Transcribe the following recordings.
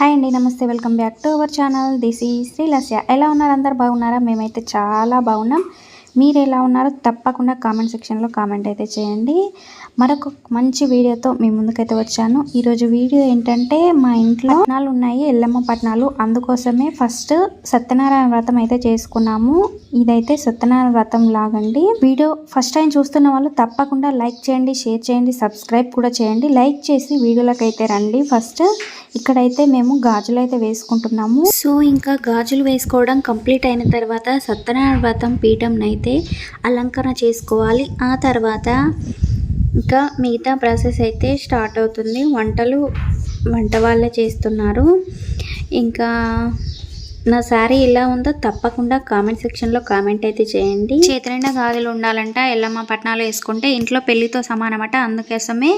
Hi అండి, నమస్తే. Welcome back to our channel. This is Srilasya. ఎలా ఉన్నారు? అందరు బాగున్నారా? మేమైతే చాలా బాగున్నాం. మీరు ఎలా ఉన్నారో తప్పకుండా కామెంట్ సెక్షన్లో కామెంట్ అయితే చేయండి. మరొక మంచి వీడియోతో మీ ముందుకైతే వచ్చాను. ఈరోజు వీడియో ఏంటంటే, మా ఇంట్లో పట్నాలు ఉన్నాయి, ఎల్లమ్మ పట్నాలు. అందుకోసమే ఫస్ట్ సత్యనారాయణ వ్రతం అయితే చేసుకున్నాము. ఇదైతే సత్యనారాయణ వ్రతం లాగండి. వీడియో ఫస్ట్ టైం చూస్తున్న వాళ్ళు తప్పకుండా లైక్ చేయండి, షేర్ చేయండి, సబ్స్క్రైబ్ కూడా చేయండి. లైక్ చేసి వీడియోలోకి అయితే రండి. ఫస్ట్ ఇక్కడైతే మేము గాజులు అయితే వేసుకుంటున్నాము. సో ఇంకా గాజులు వేసుకోవడం కంప్లీట్ అయిన తర్వాత సత్యనారాయణ వ్రతం పీఠం అయితే అలంకరణ చేసుకోవాలి. ఆ తర్వాత ఇంకా మిగతా ప్రాసెస్ అయితే స్టార్ట్ అవుతుంది. వంట వాళ్ళే చేస్తున్నారు. ఇంకా నా శారీ ఎలా ఉందో తప్పకుండా కామెంట్ సెక్షన్లో కామెంట్ అయితే చేయండి. చేతి నిండా గాజులు ఉండాలంట. ఎల్లమ్మ పట్నాలు వేసుకుంటే ఇంట్లో పెళ్ళితో సమానమట. అందుకోసమే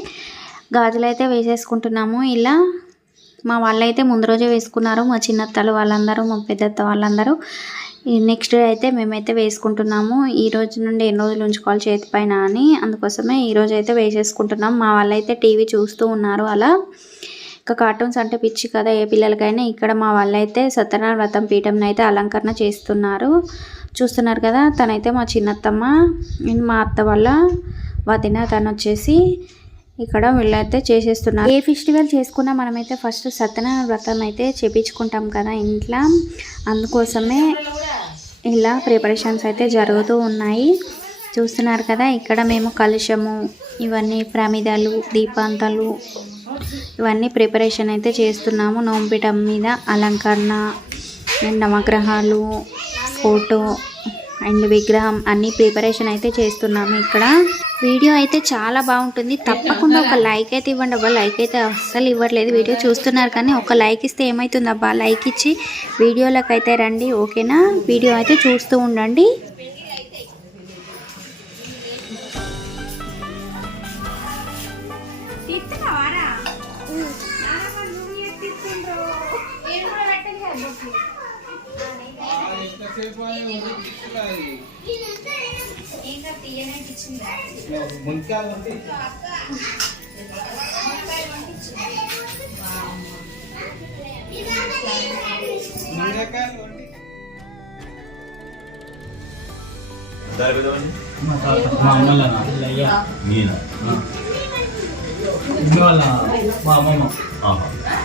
గాజులు అయితే వేసేసుకుంటున్నాము. ఇలా మా వాళ్ళైతే ముందు రోజే వేసుకున్నారు. మా చిన్నత్తలు వాళ్ళందరూ, మా పెద్దత్త వాళ్ళందరూ. నెక్స్ట్ డే అయితే మేమైతే వేసుకుంటున్నాము. ఈ రోజు నుండి ఎన్ని రోజులు ఉంచుకోవాలి చేతి పైన అని, అందుకోసమే ఈరోజు అయితే వేసేసుకుంటున్నాం. మా వాళ్ళైతే టీవీ చూస్తూ ఉన్నారు. అలా ఇంకా కార్టూన్స్ అంటే పిచ్చి కదా ఏ పిల్లలకైనా. ఇక్కడ మా వాళ్ళైతే సత్యనారాయణ వ్రతం పీఠంని అయితే అలంకరణ చేస్తున్నారు. చూస్తున్నారు కదా, తనైతే మా చిన్నత్తమ్మ, మా అత్త వాళ్ళ వదిన, తను వచ్చేసి ఇక్కడ వీళ్ళైతే చేసేస్తున్నారు. ఏ ఫెస్టివల్ చేసుకున్నా మనమైతే ఫస్ట్ సత్యనారాయణ వ్రతం అయితే చేపించుకుంటాం కదా ఇంట్లో. అందుకోసమే ఇలా ప్రిపరేషన్స్ అయితే జరుగుతూ ఉన్నాయి. చూస్తున్నారు కదా, ఇక్కడ మేము కలుషము, ఇవన్నీ ప్రమిదలు, దీపాంతాలు, ఇవన్నీ ప్రిపరేషన్ అయితే చేస్తున్నాము. నోంపీఠం మీద అలంకరణ, నవగ్రహాలు, ఫోటో అండ్ విగ్రహం అన్ని ప్రిపరేషన్ అయితే చేస్తున్నాము. ఇక్కడ వీడియో అయితే చాలా బాగుంటుంది. తప్పకుండా ఒక లైక్ అయితే ఇవ్వండి అబ్బా. లైక్ అయితే అస్సలు ఇవ్వట్లేదు. వీడియో చూస్తున్నారు కానీ ఒక లైక్ ఇస్తే ఏమవుతుంది అబ్బా. లైక్ ఇచ్చి వీడియోలోకి అయితే రండి, ఓకేనా? వీడియో అయితే చూస్తూ ఉండండి.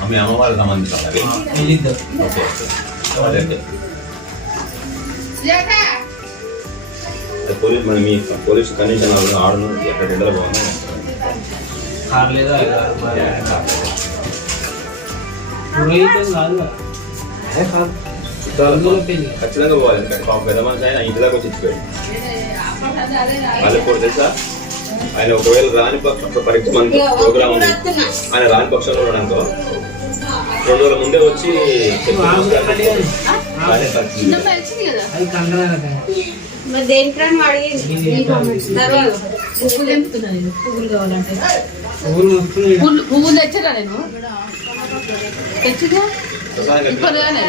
మీ అమ్మ వాళ్ళకి సంబంధించాలి. పోలీస్ మన మీ పోలీస్ కండిషన్ ఆడను ఎక్కడ ఎండలో పోవాలి ఖచ్చితంగా పోవాలి. ఎందుకంటే పాప పెద్ద మనిషి ఆయన ఇంటి దాకా వచ్చి ఇచ్చిపోయాడు. వాళ్ళకి కూడా తెలుసా, ఆయన ఒకవేళ రాని పక్షం పరీక్ష మనకి ప్రోగ్రామ్ ఉంది, ఆయన రాని పక్షంలో అనుకో 2 రోజుల ముందే వచ్చి పువ్వులు తెచ్చరా? నేను తెచ్చిగా పెట్టుకోండి.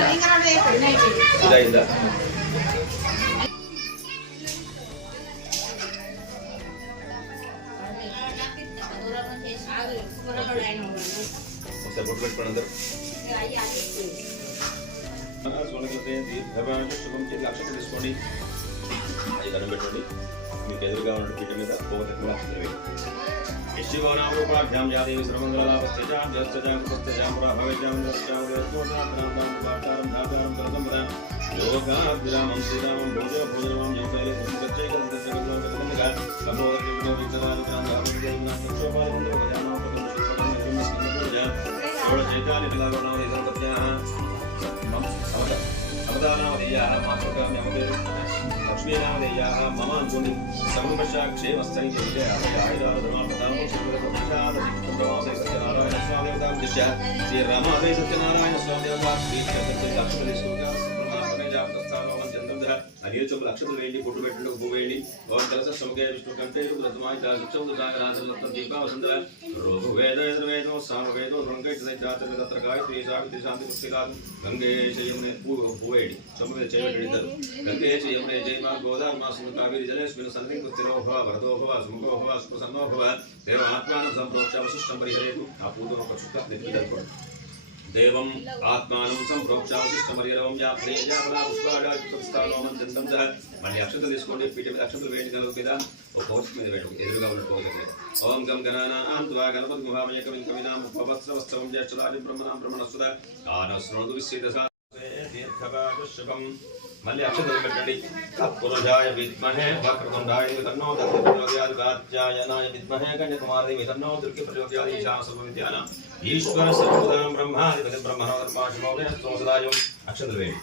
అక్షరం తీసుకోండి, అది దండం పెట్టండి. మీకు ఎదురుగా ఉన్న పీఠ మీద శివనామూపాభ్యాం జాదేవి సర్వంగళాపస్థితాం జస్తజాం పుస్తజాం పురాభవేజాం దర్శనాం ధాతారం కరదంబర యోగాభిరామం శ్రీరామం భోజ భోజనమాం జయకైలే సంగచ్చైకరంగా సంబోధన విచారాలు చైతాన్ని సమదానామధేయాः మాతృకామ్యమదేరు లక్ష్మీనామధేయాः మమ అనుకుని సమృపక్షాక్షేమస్థై సత్యనారాయణ స్వామి దేవతాం దిశ శ్రీ రామాదే సత్యనారాయణ స్వామి దేవతా శ్రీ అనియోచములు అక్షతలు వేయండి, పొట్టు పెట్టండి, ఉప్పు వేయండి. ఓం కలస సమకే విష్ణు కంటే రత్నమాయ దీపావసంధ రోగ వేద వేదం సామవేదం రంగైతర గాయత్రి సావిత్రి శాంతి పుస్తకాలు గంగేశ యమునే పూవేడి చెమ్మ మీద చేయబెట్టి ఇద్దరు గంగేశ యమునే జయమా గోదావరి కావేరి జలేశ్వరి సంధింకు స్థిరోభవ వరదోభవ సుముఖోభవ సుఖసన్నోభవ దేవ ఆత్మానం సంప్రోక్ష అవశిష్టం పరిహరేపు. ఆ పూతో ఒక చుక్క నెత్తి జరుపుకోండి. देवम् आत्मानं संप्रोक्षावशिष्टमर्यरवं याप्रेयापला पुष्पाडायुक्तस्थानोमं चन्दं सह మళ్ళీ అక్షతలు తీసుకోండి పీఠ మీద అక్షతలు వేడి కలుగు మీద ఒక కోర్సు మీద వేయండి ఎదురుగా ఉన్న కోర్సు మీద ఓం గం గణానాం త్వా గణపతి మహామయ కవిం కవినాం ఉపవత్సవస్తవం జ్యేష్ఠరాజం బ్రహ్మణాం బ్రహ్మణస్వద ఆనశ్రోతు విశ్చితసా దీర్ఘవాయుష్యభం మళ్ళీ అక్షతలు పెట్టండి తత్పురుషాయ విద్మహే వక్రతుండాయ తన్నో దత్త ప్రచోదయాత్ కాత్యాయనాయ విద్మహే కన్యకుమారీ తన్నో దుర్గ ప్రచోదయాత్ ఈశాన సర్వవిద్యానాం ఈశ్వర సర్వోదయం బ్రహ్మాధిపతి బ్రహ్మణోధర్మాశమోదయం సదాయం అక్షతలు వేయండి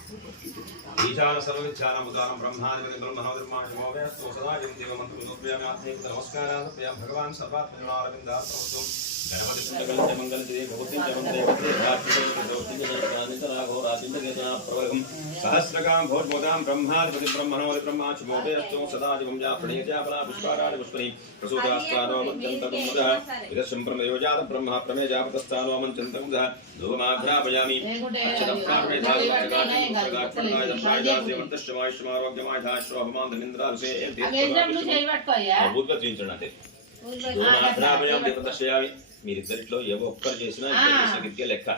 ఈశాన సర్వవిద్యానాం ఉదానం బ్రహ్మాధిపతి బ్రహ్మణోధర్మాశమోదయం సదాయం దేవమంత్రం సమర్పయామి ఆత్మీయ నమస్కారాలు ప్రియ భగవాన్ సర్వాత్మనారవిందాత్మోత్సవం గణపతి కుండగల మంగళ భగవతి सहस्रकां भोजमोदां ब्रह्माधिपति ब्रह्मणोदि ब्रह्माचमोदयस्तु सदाजिवं जाप्रणीत्यापला पुष्पाराणि पुष्पणि प्रसूतास्तानो मञ्चन्तकुमुदः विदर्शं प्रमयोजात ब्रह्म प्रमेजापतस्तानो मञ्चन्तकुमुदः धूमाभ्यापयामि మీరిద్దరిలో ఏవో ఒక్కరు చేసినా ఇద్దరు లెక్క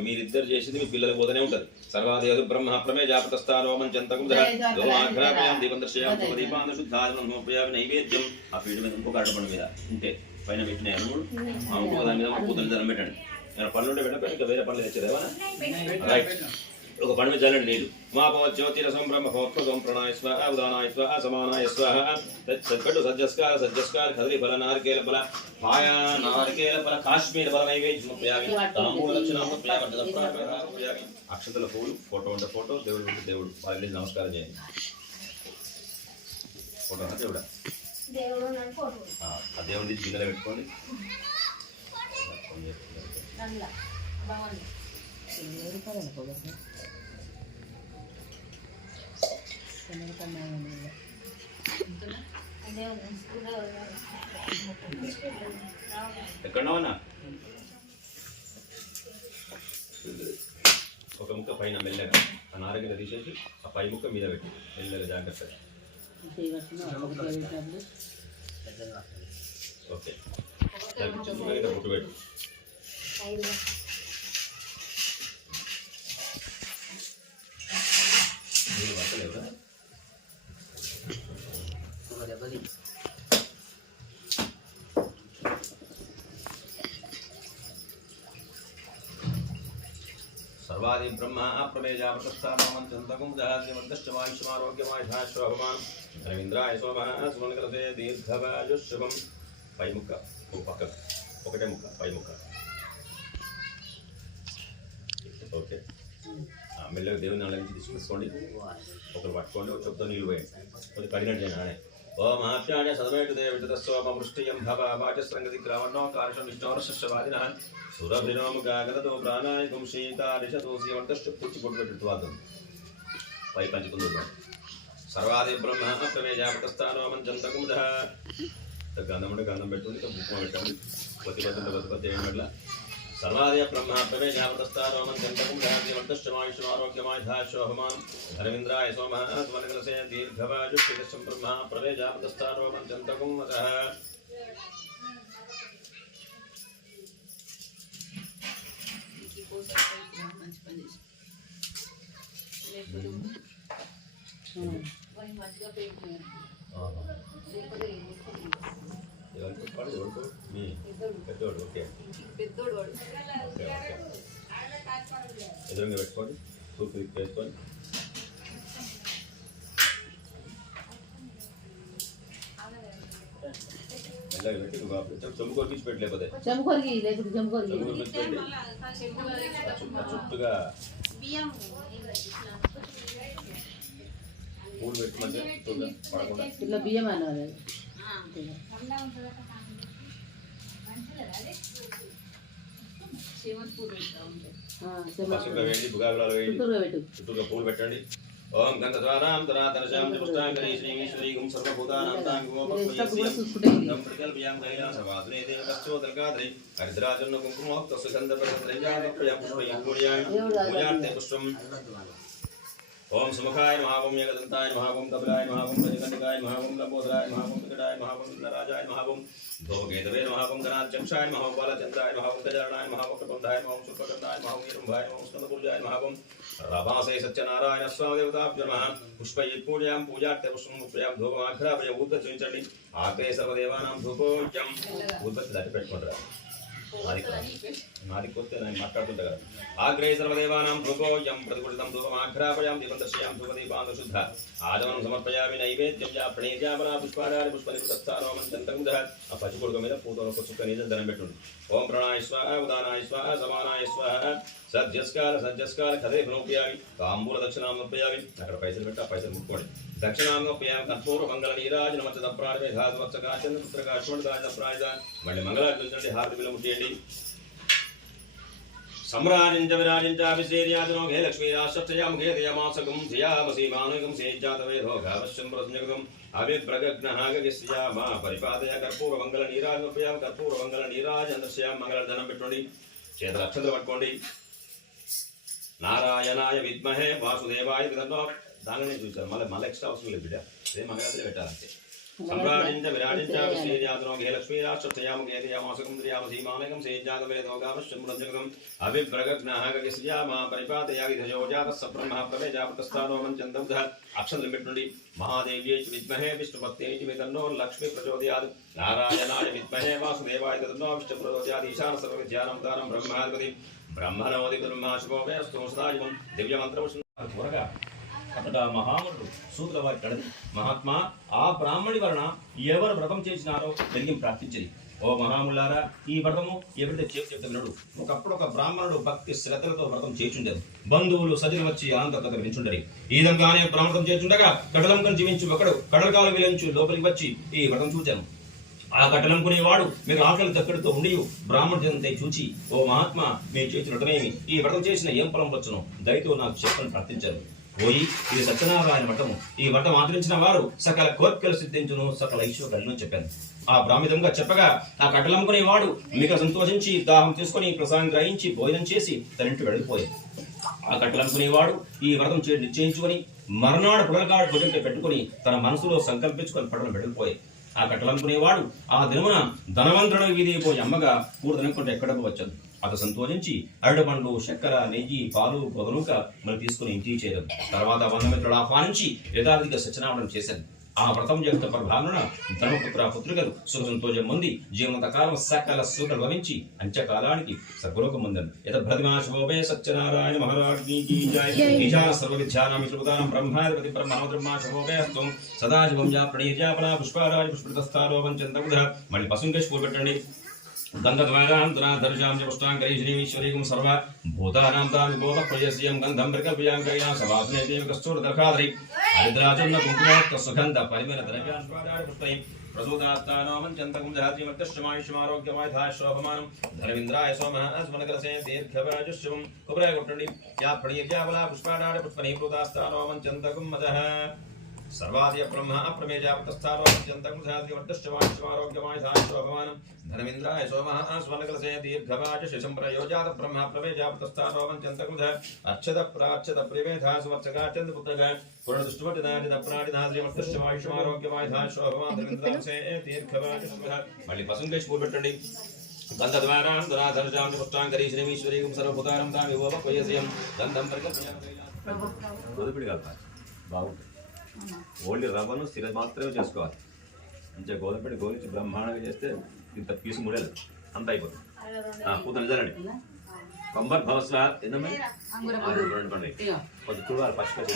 మీరిద్దరు చేసింది మీ పిల్లలు పోతూనే ఉంటది సర్వాదేవ బ్రహ్మ ప్రమేజాపతస్థానోమం చంతకుమాఘ్రాపయాం దీపందర్శయాం శుద్ధాత్మోపయామి నైవేద్యం ఆ పీఠ మీద ఇంకొక అడ్డపండు మీద ఉంటే పైన పెట్టిన అనుడు ఆ ఇంకొక దాని మీద పూతలు ధనం పెట్టండి నేను పనులు ఉంటే పెట్టండి ఇంకా వేరే పనులు తెచ్చారు రైట్ ఒక పండు మీద చల్లండి నీళ్ళు మాపో జ్యోతిరసం బ్రహ్మోత్వం ప్రణాయ స్వాహ ఉదానాయ స్వాహ సమానాయ స్వాహ పెట్టు సజ్జస్కార సజ్జస్కార కదలి ఫల నారికేల ఫల పాయ నారికేల ఫల కాశ్మీర ఫల నైవేద్యం అక్షతల పూలు ఫోటో ఉంటే ఫోటో దేవుడు ఉంటే దేవుడు వాళ్ళకి నమస్కారం చేయండి ఫోటో అంటే దేవుడా ఆ దేవుడి గిన్నెలో పెట్టుకోండి ఎక్కడన్నా ఒక ముక్క పైన మెల్లగా ఆ నారగిన తీసేసి ఆ పై ముక్క మీద పెట్టి మెల్లగా జాగ్రత్తగా ఓకే పుట్టు పెట్టు सर्वादि ब्रह्म प्रमेजापतस्थानोमं चन्दकं दहाद्यमन्तश्चमायुष्यमारोग्यमायुधाश्वभमान् रवीन्द्राय सोमः सुमङ्गलते दीर्घवायुष्यभं पै मुक्क पक्क ఒకటే ముక్క పై ముక్క ఓకే మెల్లగా దేవుని నాళ్ళ నుంచి తీసుకొచ్చుకోండి ఒకరు పట్టుకోండి ఒక చెప్తా నీళ్ళు పోయండి కొంచెం కడిగినట్టు చేయండి ఓం ఆప్యాయ సదమేటు దేవితస్వమృష్టియం భవ వాచస్రంగతి గ్రామణో కార్షం విష్ణోరశస్యవాదినః సురభినోముఖాగరతో ప్రాణాయకం శీతారిషతోసి వంటస్టు పూర్తి పొట్టు పెట్టు వాదం పై పంచుకుందు సర్వాది బ్రహ్మ ప్రమేజాపతస్థానోమం చంతకుముదః గంధం అంటే గంధం పెట్టుకుని బుక్మ పెట్టండి కొద్ది కొద్ది ఏమట్లా सर्वादय ब्रह्म प्रमेजापतस्थानोमं चन्दकं दहाद्यमन्तश्चमायुष्यमारोग्यमायुधाश्वभमान् रवीन्द्राय सोमः सुमङ्गलते दीर्घवायुष्यं ब्रह्म प्रमेजापतस्थानोमं चन्दकं वदः ఓకే ఎదురుగా పెట్టుకోండి సూప్ వేసుకొని మెల్లగా పెట్టి చెంబు కొరికి పెట్టి లేకపోతే చుట్టుగా పూలు పెట్టి మధ్య చుట్టూగా పడకుండా ఇట్లా బియ్యం అన్నారు చుట్టూగా పూలు పెట్టండి ఓం గంధద్వారాం తరాతరశాం పుష్టాంగరీ శ్రీం సర్వభూతానాం తాంగోపక్వయస్యం ప్రకల్పయాం కైలాసవాదునే దేవకశ్చోదర్గాద్రి హరిద్రాజన్న కుంకుమోక్త సుగంధ ప్రగంధ పుష్పయం పూజార్తే పుష్పం ఓం సుముఖాయ నమః ఓం ఏకదంతాయ నమః ఓం కపిలాయ నమః ఓం గజకర్ణికాయ నమః ఓం లంబోదరాయ నమః ఓం వికటాయ నమః ఓం నరాజాయ నమః ఓం ధూమకేతవే నమః ఓం గణాధ్యక్షాయ నమః ఓం బాలచంద్రాయ నమః ఓం గజానాయ నమః ఓం కపంధాయ నమః ఓం శుక్రకంఠాయ నమః ఓం వీరంభాయ నమః ఓం స్కందపురుషాయ నమః ఓం రభాసే సత్యనారాయణ స్వామి దేవతాభ్యో నమః పుష్పై పూజయాం పూజార్తే పుష్పం పుష్పయాం ధూపమాఘ్రాపయ ఊద్గతి చూపించండి ఆగ్రే సర్వదేవానాం ధూపోజం ఊద్గతి దాటి పెట్టుకుంటారు నాది కొత్త నేను మాట్లాడుతుంటా కదా ఆగ్రే సర్వదేవానాం ధూపోజం ప్రతికుడితం ధూపమాఘ్రాపయాం దీపం దర్శయాం ధూపదీపాంత శుద్ధ ఆజమనం సమర్పయామి నైవేద్యం యా ప్రణీర్యాపన పుష్పారాని పుష్పనిపుతస్థానో మంత్రంతముద ఆ పచ్చికొడుకు మీద పూతలో చుక్క నీళ్ళు ధనం పెట్టుండి ఓం ప్రణాయ స్వాహ ఉదానాయ స్వాహ సమానాయ స్వాహ సజ్జస్కార కథే ప్రణోపయామి తాంబూల దక్షిణామర్పయామి అక్కడ పైసలు పెట్టి ఆ పైసలు ముట్టుకోండి దక్షిణామర్పయామి కర్పూర మంగళ నీరాజన మచ్చ దప్రాణి ఘాతవత్సకాచంద పుత్రకాశ్వదాయ దప్రాణిద మళ్ళీ మంగళార్జునండి హారతి బిల్ల ముట్టేయండి सम्राजिंच विराजिंचाभिषेर्याजनो घे लक्ष्मीराश्चयाम घे दयमासकं धियामसीमानुगं सेज्जातवेधो घावश्यं प्रसंजगम् अभिप्रगग्नहागगिस्यामा परिपादय कर्पूरमङ्गलनीराजनोपयाम कर्पूरमङ्गलनीराजनस्याम मंगलधनं पेट्टोंडि చేతుల అక్షంతలు పట్టుకోండి నారాయణాయ విద్మహే వాసుదేవాయ తన్నో దానినే చూశారు మళ్ళీ ఎక్స్ట్రా అవసరం లేదు బిడ్డ అదే మంగళాత్రి పెట్టాలంటే सम्राजिंच विराजिंचाभिषेर्याजनो घे लक्ष्मीराश्चयाम घे दयमासकं धियामसीमानुगं सेज्जातवेधो घावश्यं प्रसंजगम् अभिप्रगग्नहागगिस्यामा परिपादयागिधजोजातः ब्रह्मः प्रवेजापतस्थानो मञ्चन्दौधः अक्षंतलं पेट्टोंडि महादेव्यै विद्महे विष्णुपत्न्यै तन्नो लक्ष्मी प्रचोदयात् नारायणाय विद्महे वासुदेवाय तन्नो विष्णु प्रचोदयात् ईशान सर्वविद्यानां ब्रह्माधिपति ब्रह्मणोऽधि ब्रह्मा शुभोमे अस्तु सदाशिवं दिव्यमन्त्रं त्वरगा అతడు మహాముడు సూత్ర వారి కడది మహాత్మా ఆ బ్రాహ్మణి వలన ఎవరు వ్రతం చేసినారో జరిగి ప్రార్థించింది ఓ మహాములారా ఈ వ్రతము ఎవరితో చెప్తే వినడు ఒకప్పుడు ఒక బ్రాహ్మణుడు భక్తి శ్రద్ధలతో వ్రతం చేస్తుండేది బంధువులు సజలు వచ్చి ఆనందకథలు వించుండరి ఈ విధంగానే బ్రాహ్మణం చేస్తుండగా కడలంకం జీవించు ఒకడు కడలకాలు విలంచు లోపలికి వచ్చి ఈ వ్రతం చూచాను ఆ కట్టలంకునేవాడు మీరు ఆకలి తక్కడితో ఉండి బ్రాహ్మణ జనంతో చూచి ఓ మహాత్మా మీ చేతి వ్రతమేమి ఈ వ్రతం చేసిన ఏం ఫలం వచ్చునో దయతో నాకు చెప్పని ప్రార్థించారు పోయి ఇది సత్యనారాయణ వ్రతము ఈ వ్రతం ఆచరించిన వారు సకల కోర్కెలు సిద్ధించును సకల ఐశ్వర్యాలను చెప్పాను ఆ బ్రాహ్మిదంగా చెప్పగా ఆ కట్టలంకునేవాడు మీకు సంతోషించి దాహం తీసుకుని ప్రసాదం గ్రహించి భోజనం చేసి తన ఇంటి వెళ్ళిపోయాడు ఆ కట్టలంకునేవాడు ఈ వ్రతం నిశ్చయించుకొని మర్నాడు పుడలకాడు భుజంపై పెట్టుకుని తన మనసులో సంకల్పించుకొని పడడం వెళ్ళిపోయాయి ఆ కట్టలంకునేవాడు ఆ దినమున ధనవంతుడు వీధి పోయి అమ్మగా కూడదనుకుంటే ఎక్కడకు వచ్చాడు అతను సంతోషించి అరటి పండ్లు చక్కెర నెయ్యి పాలు పొగనుక మరి తీసుకుని ఇంటికి చేరారు తర్వాత బంధమిత్రుడు ఆహ్వానించి యథార్థిగా సత్యనారాయణ చేశారు ఆ వ్రతం యొక్క ప్రభావన ధర్మపుత్ర పుత్రికలు సుఖ సంతోషం పొంది జీవనంత కాలం సకల సుఖలు భవించి అంత్యకాలానికి సద్గులోకం పొందారు యథభ్రతిమాశోభే సత్యనారాయణ మహారాజ్ఞీ నిజాన సర్వ విద్యానాం విష్ణుదానం బ్రహ్మాధిపతి బ్రహ్మోద్రమాశోభే అస్తం సదాశివం యా ప్రణీర్యాపన పుష్పారాజ పుష్పృతస్థారో వంచంతబుధ మళ్ళీ పశుంకేష్ పూలు పెట్టండి गंधद्वारां दुराधर्षां च पुष्टाङ्करी श्रीमीश्वरीं सर्व भूतानां तामिभोः प्रयस्यं गन्धं प्रकल्पयाङ्कर्या सवासने देवकस्तूर्दर्खाद्रि हरिद्राचन्न कुङ्कुमोक्त सुगन्ध परिमल द्रव्यान् पुष्पैः प्रसूदास्तानामं चन्तकं जहात्यमत्यष्टमायुष्यमारोग्यमायधाय श्रोभमानं धर्मेन्द्राय सोमः अस्मनकलसे दीर्घवाजुष्यं कुब्राय कुट्टण्डि या प्रणीर्यावला पुष्पाडार पुष्पनीप्रोदास्तानामं चन्तकं मदः सर्वादि ब्रह्म अप्रमेजापतस्थानो जन्तकं धात्योर्दष्टवायुष्यमारोग्यमायधाय श्रोभमानं धर्मेन्द्राय सोमः स्वर्णकलसे दीर्घवाजुष्यं प्रयोजात ब्रह्म प्रवेजापतस्थानो जन्तकं अर्चत प्रार्चत प्रिवेधा सुवर्चकाचन्द पुत्रः पुरणदुष्टवटिनादिदप्राणिधाद्रिमर्दष्टवायुष्यमारोग्यमायधाय श्रोभमानं धर्मेन्द्राय दीर्घवाजुष्यः मళ్ళీ పసుంకేష్ పూలు పెట్టండి गन्धद्वारां दुराधर्षां च पुष्टाङ्करी श्रीमीश्वरीं सर्वभूतानां तामिभोः प्रयस्यं गन्धं प्रकल्पयाङ्कर्या బాగుంటుంది ఓన్లీ రవ్వను సిర మాత్రమే చేసుకోవాలి మంచిగా గోధుమపిండి గోలించి బ్రహ్మాండంగా చేస్తే ఇంత పీసు ముడేది అంత అయిపోతుంది పూత నిజాలండి కంబర్ భవస్వ తిన్నమే రెండు పండి కొంచెం చూడాలి పచ్చిపచ్చి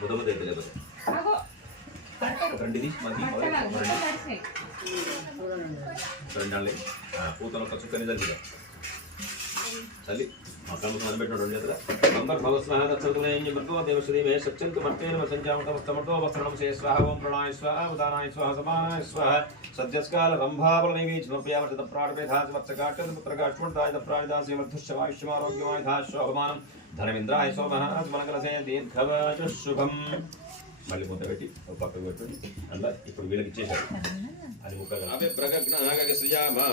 ముద్ద ముద్ద అయితే లేకపోతే రెండుది మధ్య రెండు పూతను ఒక చుక్క నిజాలు చల్లి మకాము పెట్టినాడు రెండు చేతుల కంబర్ భవస్వాహ దత్సతులైన్య మర్గో దేవశ్రీమే సత్యంతు మర్తేన వసంచామటమస్తమటో వస్త్రణం శే స్వాహ ఓం ప్రణాయ స్వాహ ఉదానాయ స్వాహ సమానాయ స్వాహ సద్యస్కాల రంభాబల నైవేద్య సమర్పయామట ప్రాణపేధాస వత్సకాటం పుత్రకాష్మణాయ ప్రాణిదాసే వర్ధుష్యమాయుష్యమారోగ్యమాయ ధాశ్వమానం ధనమింద్రాయ సోమః స్మనకలసే దీర్ఘవాచ శుభం మళ్ళీ మూత పెట్టి ఒక పక్కకు పెట్టుకుని అలా ఇప్పుడు వీళ్ళకి ఇచ్చేసారు అది ముక్కగా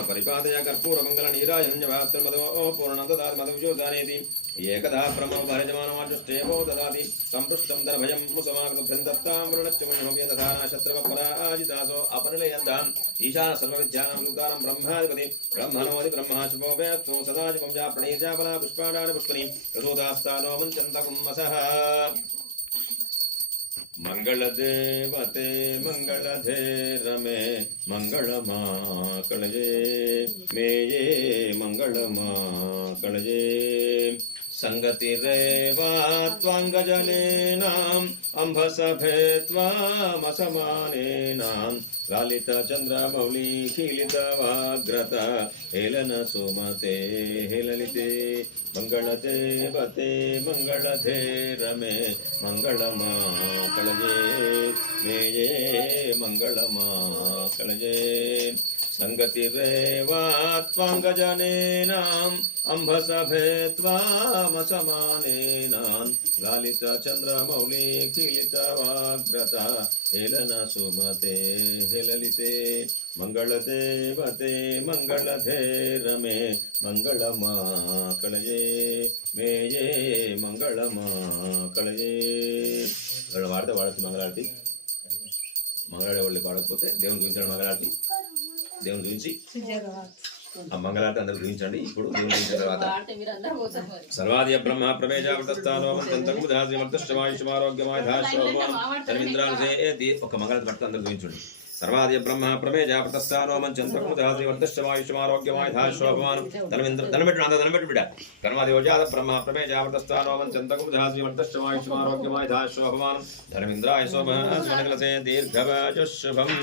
పరిపాదయ కర్పూర మంగళ నీరాజన్యవాత్రమదో పూర్ణం దదాతి మదవిజోదానేది एकदा ब्रह्मभरिजमानमाजुष्टेवो ददाति सम्पृष्टं दर्भयं मुसमाकृतं दत्तां वरुणच्चमुन्यमव्यदधाना शत्रवपराजितासो अपनिलयन्ताम् ईशान सर्वविद्यानां युक्तानं ब्रह्माधिपति ब्रह्मणोऽधि ब्रह्मा शुभोभयस्तु सदाशिवं या प्रणीजाबला पुष्पाणानि पुष्पनि प्रसूदास्तानो मञ्चन्तकुम्मसः मंगलदेवते मंगलधे रमे मंगलमाकलजे मेये मंगलमाकलजे संगतिरेवा त्वांगजनेनाम् अंभसभे त्वामसमानेनाम् लालित चंद्रमौली कीलितवाग्रत हेलन सुमते हेललिते मंगलदेवते मंगलधे रमे मंगलमाकलजे मेये मंगलमाकलजे संगतिरेवा त्वांगजनेनाम् अंभसभे त्वामसमानेनाम् लालित चंद्रमौली कीलितवाग्रता हेलन सुमते हेललिते मंगलदेवते मंगलधे रमे मंगलमाकलजे मेये मंगलमाकलजे వాడితే వాడచ్చు మంగళారతి మంగళాడే వాళ్ళు పాడకపోతే దేవుని చూపించండి మంగళారతి దేవుని చూపించి ఆ మంగళారతి అందరూ చూపించండి ఇప్పుడు దేవుని చూపించిన తర్వాత సర్వాది బ్రహ్మ ప్రవేశావృతస్థానో మంత్రముదాశ్రమాయుష్మారోగ్యమాయ ధాశ్రమింద్రాలు ఒక మంగళారతి పడితే అందరూ చూపించండి सर्वादि ब्रह्म प्रमेजापतस्थानो मंचंतकुमुदाश्रीवर्तश्चमायुष्यमारोग्यमाय धाश्रोपमानं धनमिट्टु बिड कर्मादिवजात ब्रह्म प्रमेजापतस्थानो मंचंतकुमुदाश्रीवर्तश्चमायुष्यमारोग्यमाय धाश्रोपमानं धनमिन्द्राय सोमः स्वनकलसे दीर्घवायुष्शुभम्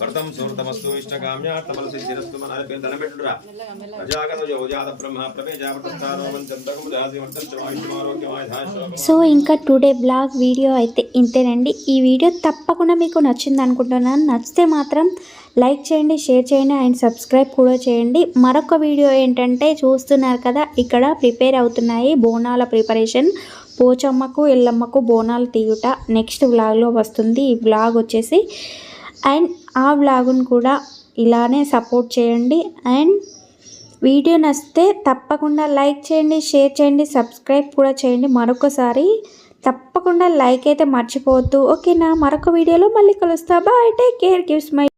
वर्तं सुहृतमस्तु इष्टकाम्यार्थमलसिद्धिरस्तु मनः धनमिट्टुरा प्रजागतवजात ब्रह्म प्रमेजापतस्थानो मंचंतकुमुदाश्रीवर्तश्चमायुष्यमारोग्यमाय धाश्रोपमानं సో ఇంకా టుడే బ్లాగ్ వీడియో అయితే ఇంతేనండి. ఈ వీడియో తప్పకుండా మీకు నచ్చింది అనుకుంటున్నాను. నచ్చితే మాత్రం లైక్ చేయండి, షేర్ చేయండి అండ్ సబ్స్క్రైబ్ కూడా చేయండి. మరొక వీడియో ఏంటంటే చూస్తున్నారు కదా, ఇక్కడ ప్రిపేర్ అవుతున్నాయి బోనాల ప్రిపరేషన్. పోచమ్మకు ఎల్లమ్మకు బోనాలు తీయుట నెక్స్ట్ వ్లాగ్లో వస్తుంది. ఈ వ్లాగ్ వచ్చేసి అండ్ ఆ వ్లాగ్ను కూడా ఇలానే సపోర్ట్ చేయండి. అండ్ వీడియో నచ్చితే తప్పకుండా లైక్ చేయండి, షేర్ చేయండి, సబ్స్క్రైబ్ కూడా చేయండి. మరొకసారి తప్పకుండా లైక్ అయితే మర్చిపోవద్దు. ఓకేనా? మరొక వీడియోలో మళ్ళీ కలుస్తా. Bye, take care, give smile.